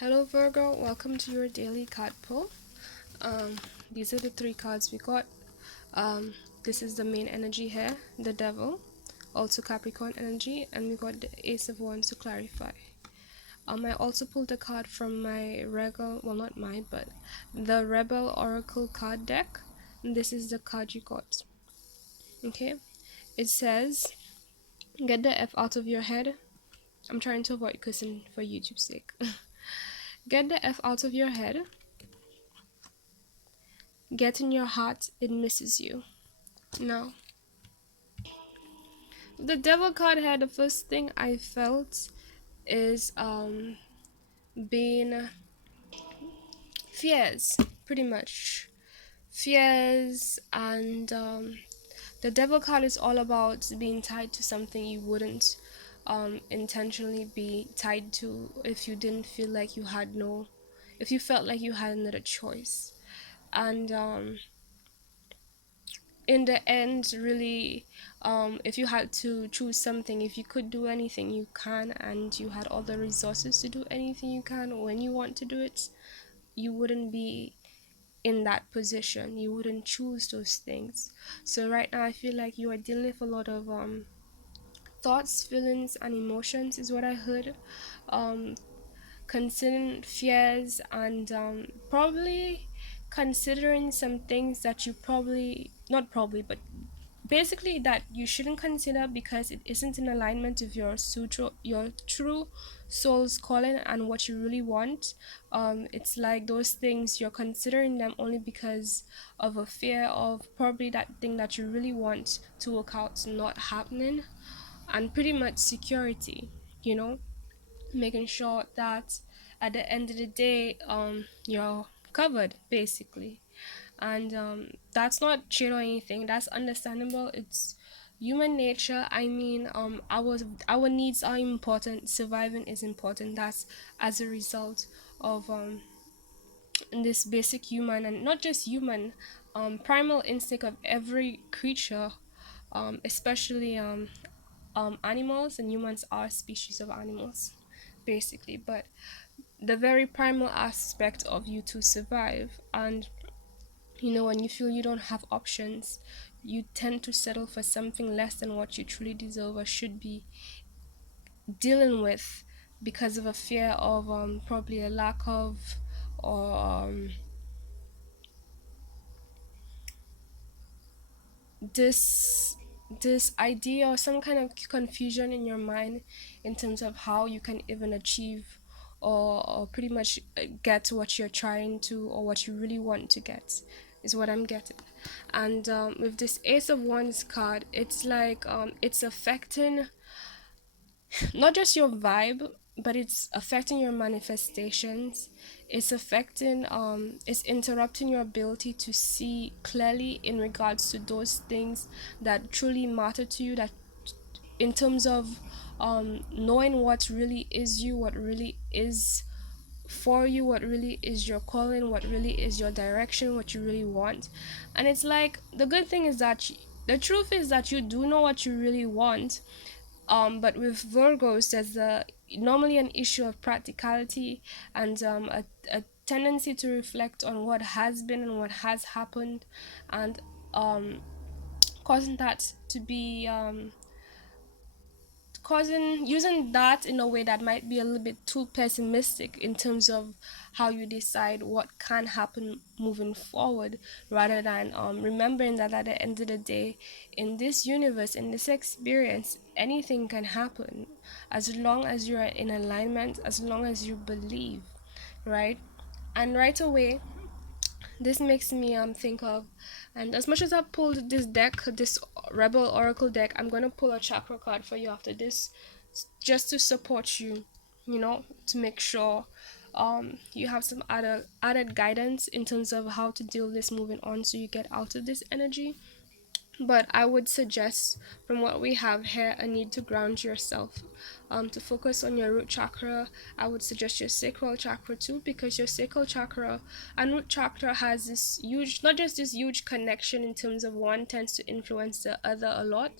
Hello Virgo, welcome to your daily card pull. Um, these are the three cards we got. Um, this is the main energy here, the Devil, also Capricorn energy, and we got the Ace of Wands to clarify. I also pulled a card from my Regal, well not mine, but the Rebel Oracle card deck. And this is the card you got. Okay, it says, "Get the F out of your head." I'm trying to avoid cussing for YouTube's sake. Get the F out of your head. Get in your heart, it misses you. Now, the devil card here, the first thing I felt is being fears, pretty much. Fears and the devil card is all about being tied to something you wouldn't intentionally be tied to if you didn't feel like you had no if you felt like you had another choice. And in the end, really, if you had to choose something, if you could do anything you can, and you had all the resources to do anything you can when you want to do it, you wouldn't be in that position, you wouldn't choose those things. So right now I feel like you are dealing with a lot of thoughts, feelings and emotions is what I heard, um considering fears and probably considering some things that you probably not probably but basically that you shouldn't consider because it isn't in alignment with your your true soul's calling and what you really want. It's like those things you're considering them only because of a fear of probably that thing that you really want to work out not happening, and pretty much security, you know, making sure that at the end of the day you're covered basically. And that's not shade or anything, that's understandable, it's human nature. I mean, our needs are important, surviving is important. That's as a result of this basic human, and not just human, primal instinct of every creature, especially animals, and humans are species of animals basically. But the very primal aspect of you to survive. And you know, when you feel you don't have options, you tend to settle for something less than what you truly deserve or should be dealing with because of a fear of probably a lack of, or this this idea or some kind of confusion in your mind in terms of how you can even achieve or pretty much get what you're trying to or what you really want to get is what I'm getting. And with this Ace of Wands card, it's like it's affecting not just your vibe, but it's affecting your manifestations. It's affecting it's interrupting your ability to see clearly in regards to those things that truly matter to you, that in terms of knowing what really is you, what really is for you, what really is your calling, what really is your direction, what you really want. And it's like the good thing is that the truth is that you do know what you really want. But with Virgos, there's normally an issue of practicality and a tendency to reflect on what has been and what has happened, and um, causing that to be causing using that in a way that might be a little bit too pessimistic in terms of how you decide what can happen moving forward, rather than remembering that at the end of the day, in this universe, in this experience, anything can happen as long as you're in alignment, as long as you believe, right? And right away, this makes me think of, and as much as I pulled this deck, this Rebel Oracle deck, I'm gonna pull a chakra card for you after this, just to support you, you know, to make sure you have some added guidance in terms of how to deal with this moving on, so you get out of this energy. But I would suggest, from what we have here, a need to ground yourself, to focus on your root chakra. I would suggest your sacral chakra too, because your sacral chakra and root chakra has this huge, not just this huge connection in terms of one tends to influence the other a lot,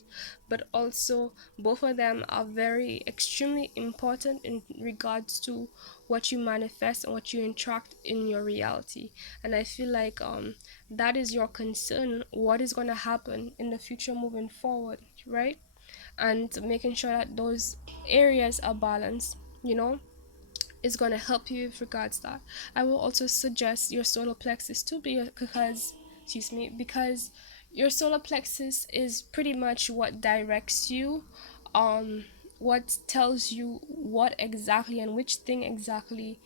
but also both of them are very extremely important in regards to what you manifest and what you interact in your reality. And I feel like that is your concern, what is going to happen in the future moving forward, right? And making sure that those areas are balanced, you know, is going to help you with regards to that. I will also suggest your solar plexus too, because excuse me, because your solar plexus is pretty much what directs you, um what tells you what exactly and which thing exactly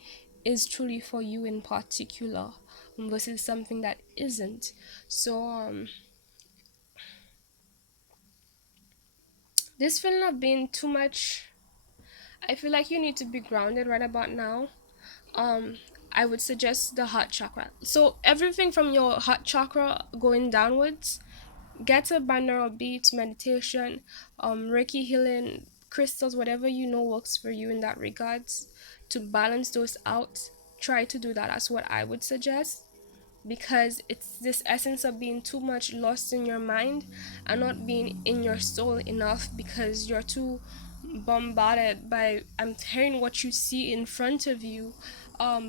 is truly for you in particular, versus something that isn't. So this feeling of being too much, I feel like you need to be grounded right about now. um I would suggest the heart chakra. So everything from your heart chakra going downwards, get a binaural beats, meditation, Reiki healing, crystals, whatever you know works for you in that regards, to balance those out. Try to do that. That's what I would suggest, because it's this essence of being too much lost in your mind and not being in your soul enough, because you're too bombarded by, I'm hearing what you see in front of you,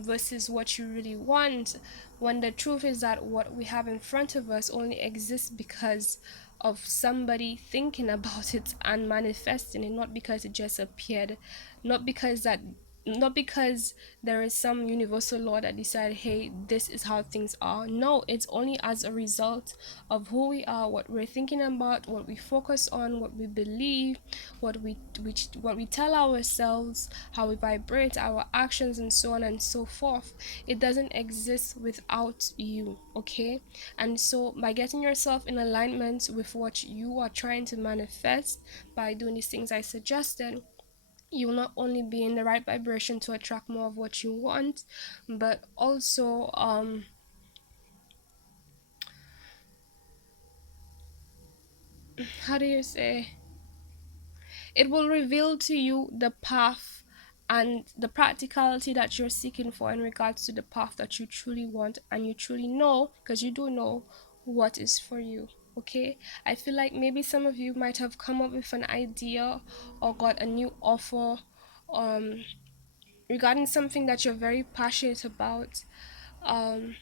versus what you really want, when the truth is that what we have in front of us only exists because of somebody thinking about it and manifesting it, not because it just appeared, not because that, not because there is some universal law that decided, hey, this is how things are. No, it's only as a result of who we are, what we're thinking about, what we focus on, what we believe, what we tell ourselves, how we vibrate, our actions, and so on and so forth. It doesn't exist without you, okay? And so by getting yourself in alignment with what you are trying to manifest, by doing these things I suggested, you will not only be in the right vibration to attract more of what you want, but also how do you say, it will reveal to you the path and the practicality that you're seeking for in regards to the path that you truly want and you truly know, because you do know what is for you. Okay, I feel like maybe some of you might have come up with an idea or got a new offer um regarding something that you're very passionate about, um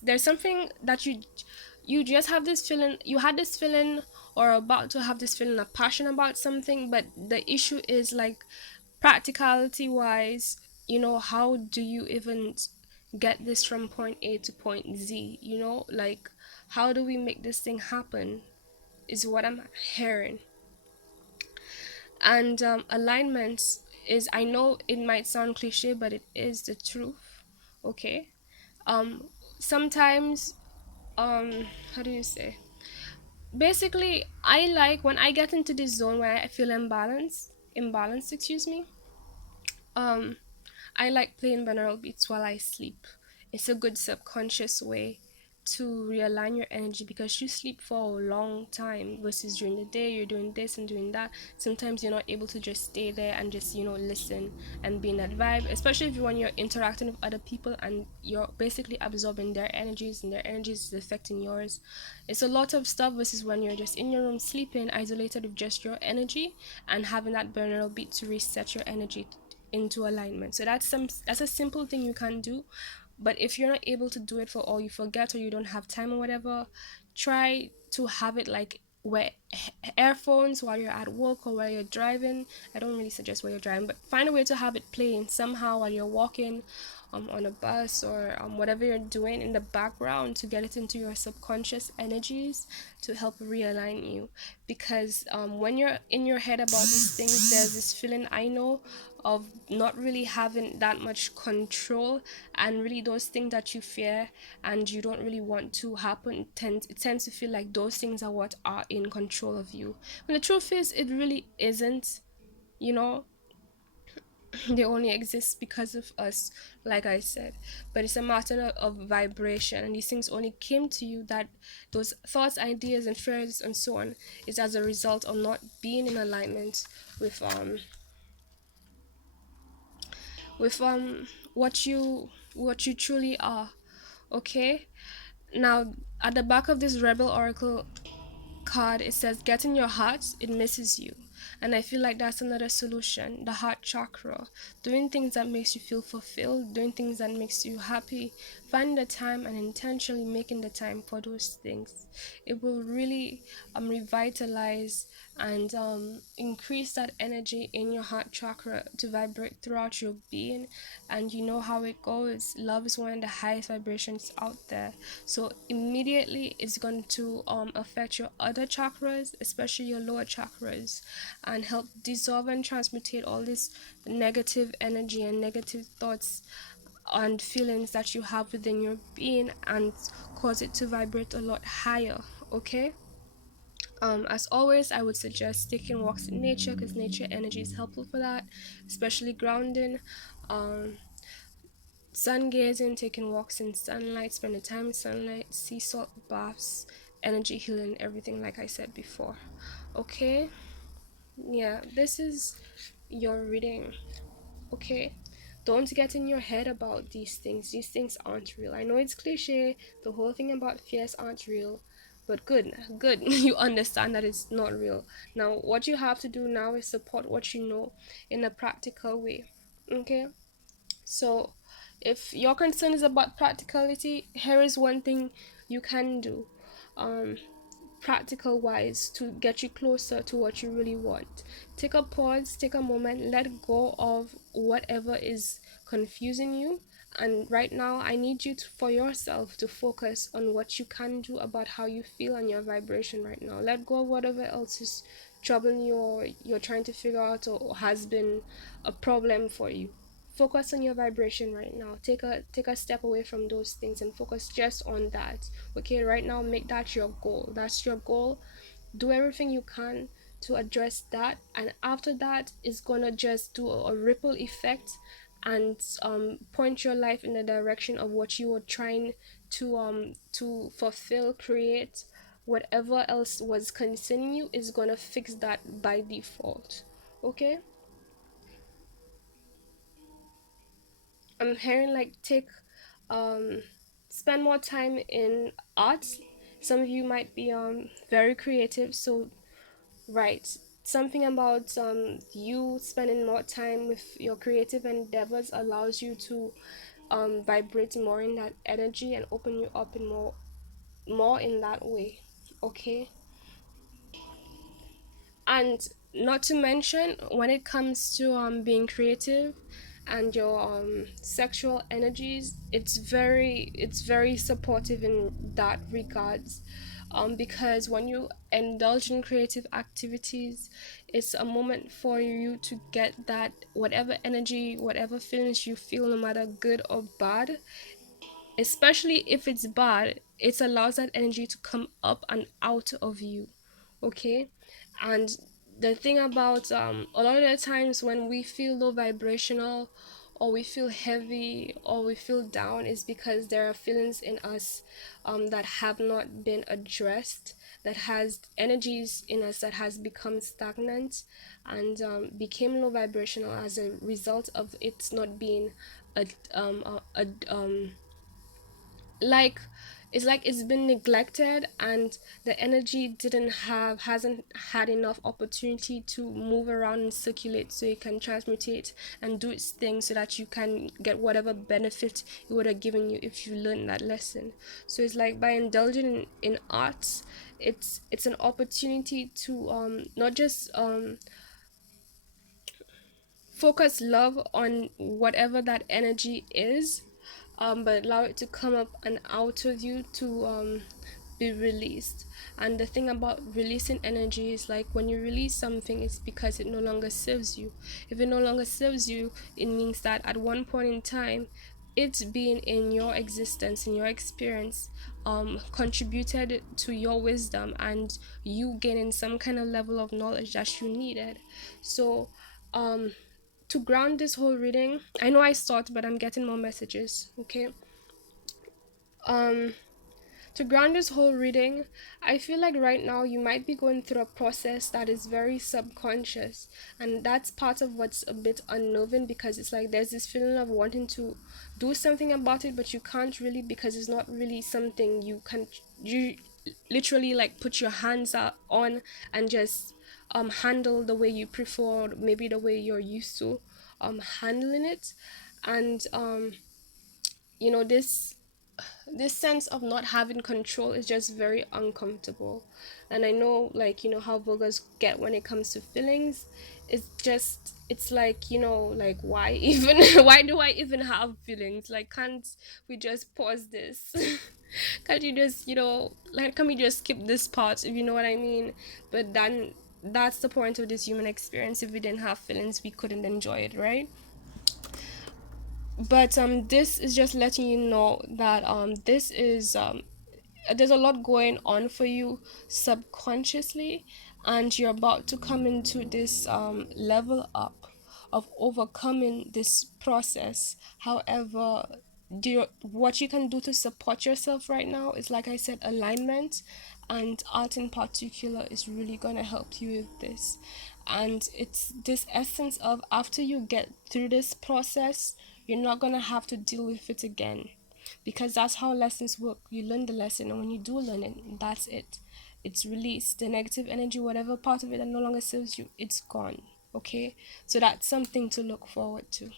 there's something that you just have this feeling, you had this feeling, or about to have this feeling of passion about something, but the issue is like, practicality wise, how do you even get this from point A to point Z, like, how do we make this thing happen, is what I'm hearing. And alignment is, I know it might sound cliche, but it is the truth. Okay. um Sometimes, how do you say, basically, I like when I get into this zone where I feel imbalanced, excuse me. um I like playing binaural beats while I sleep. It's a good subconscious way to realign your energy, because you sleep for a long time versus during the day you're doing this and doing that. Sometimes you're not able to just stay there and just, listen and be in that vibe, especially if when you're interacting with other people and you're basically absorbing their energies and their energies is affecting yours. It's a lot of stuff versus when you're just in your room sleeping, isolated with just your energy, and having that binaural beat to reset your energy into alignment. So that's a simple thing you can do. But if you're not able to do it, or you forget, or you don't have time or whatever, try to have it like where earphones while you're at work or while you're driving. I don't really suggest while you're driving, but find a way to have it playing somehow while you're walking, on a bus, or whatever you're doing in the background, to get it into your subconscious energies to help realign you. Because when you're in your head about these things, there's this feeling, I know, of not really having that much control, and really those things that you fear and you don't really want to happen, it tends to feel like those things are what are in control of you, when the truth is it really isn't. you know they only exist because of us, like I said. But it's a matter of vibration, and these things only came to you, that those thoughts, ideas, and fears, and so on, is as a result of not being in alignment with with what you truly are. Okay. Now, at the back of this rebel oracle card, it says get in your heart, it misses you. And I feel like that's another solution, the heart chakra. Doing things that makes you feel fulfilled, doing things that makes you happy, finding the time and intentionally making the time for those things. It will really revitalize and increase that energy in your heart chakra to vibrate throughout your being. And you know how it goes, love is one of the highest vibrations out there, so immediately it's going to affect your other chakras, especially your lower chakras, and help dissolve and transmutate all this negative energy and negative thoughts and feelings that you have within your being, and cause it to vibrate a lot higher. Okay. As always, I would suggest taking walks in nature because nature energy is helpful for that, especially grounding. Um, Sun gazing, taking walks in sunlight, spending time in sunlight, sea salt baths, energy healing, everything like I said before. Okay? Yeah, this is your reading. Okay? Don't get in your head about these things. These things aren't real. I know it's cliche, the whole thing about fears aren't real, but good. You understand that it's not real. Now, what you have to do now is support what you know in a practical way. Okay? So, if your concern is about practicality, here is one thing you can do, um, practical wise, to get you closer to what you really want. Take a pause, take a moment, let go of whatever is confusing you. And right now, I need you to, for yourself, to focus on what you can do about how you feel and your vibration right now. Let go of whatever else is troubling you, or you're trying to figure out, or has been a problem for you. Focus on your vibration right now. Take a step away from those things and focus just on that. Okay, right now, make that your goal. That's your goal. Do everything you can to address that, and after that is gonna just do a ripple effect, and point your life in the direction of what you were trying to fulfill, create. Whatever else was concerning you is gonna fix that by default. Okay. I'm hearing like take um spend more time in arts. Some of you might be very creative, so right, something about you spending more time with your creative endeavors allows you to vibrate more in that energy and open you up in more in that way. Okay. And not to mention, when it comes to being creative and your sexual energies, it's very supportive in that regards, because when you indulge in creative activities, it's a moment for you to get that whatever energy, whatever feelings you feel, no matter good or bad, especially if it's bad, it allows that energy to come up and out of you. Okay. And the thing about a lot of the times when we feel low vibrational, or we feel heavy, or we feel down, is because there are feelings in us that have not been addressed, that has energies in us that has become stagnant and became low vibrational as a result of it not being a like it's like it's been neglected, and the energy didn't have hasn't had enough opportunity to move around and circulate, so it can transmutate and do its thing, so that you can get whatever benefit it would have given you if you learned that lesson. So it's like by indulging in arts, it's an opportunity to not just focus love on whatever that energy is, but allow it to come up and out of you to be released. And the thing about releasing energy is like when you release something, it's because it no longer serves you. If it no longer serves you, it means that at one point in time, it being in your existence, in your experience, contributed to your wisdom and you gaining some kind of level of knowledge that you needed. So, um, to ground this whole reading, I know I start, but I'm getting more messages. Okay. Um, to ground this whole reading, I feel like right now you might be going through a process that is very subconscious, and that's part of what's a bit unnerving, because it's like there's this feeling of wanting to do something about it, but you can't really, because it's not really something you can you literally like put your hands out on and just handle the way you prefer, maybe the way you're used to handling it. And you know, this sense of not having control is just very uncomfortable. And I know, like, you know, how Virgos get when it comes to feelings. It's just, it's like, you know, like, why even why do I even have feelings? Like, can't we just pause this? Can't you just, you know, like, can we just skip this part, if you know what I mean? But then that's the point of this human experience. If we didn't have feelings, we couldn't enjoy it, right? But this is just letting you know that this is there's a lot going on for you subconsciously, and you're about to come into this level up of overcoming this process. However, what you can do to support yourself right now is, like I said, alignment, and art in particular is really going to help you with this. And it's this essence of, after you get through this process, you're not going to have to deal with it again, because that's how lessons work. You learn the lesson, and when you do learn it, that's it. It's released. The negative energy, whatever part of it that no longer serves you, it's gone. Okay, so that's something to look forward to.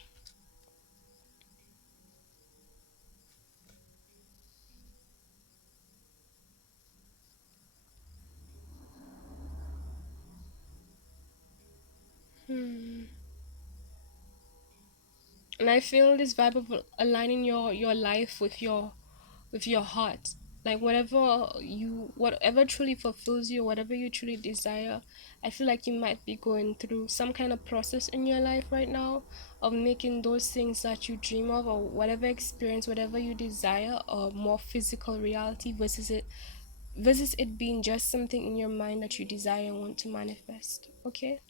Hmm. And I feel this vibe of aligning your life with your heart. Like, whatever truly fulfills you, whatever you truly desire. I feel like you might be going through some kind of process in your life right now of making those things that you dream of, or whatever experience, whatever you desire, a more physical reality, versus it being just something in your mind that you desire and want to manifest. Okay?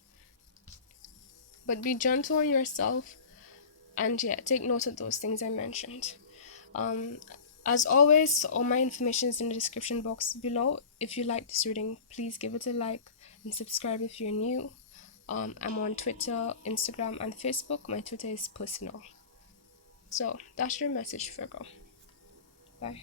But be gentle on yourself, and yeah, take note of those things I mentioned. Um, as always, all my information is in the description box below. If you like this reading, please give it a like and subscribe if you're new. I'm on Twitter, Instagram, and Facebook. My Twitter is personal. So that's your message, Virgo. Bye.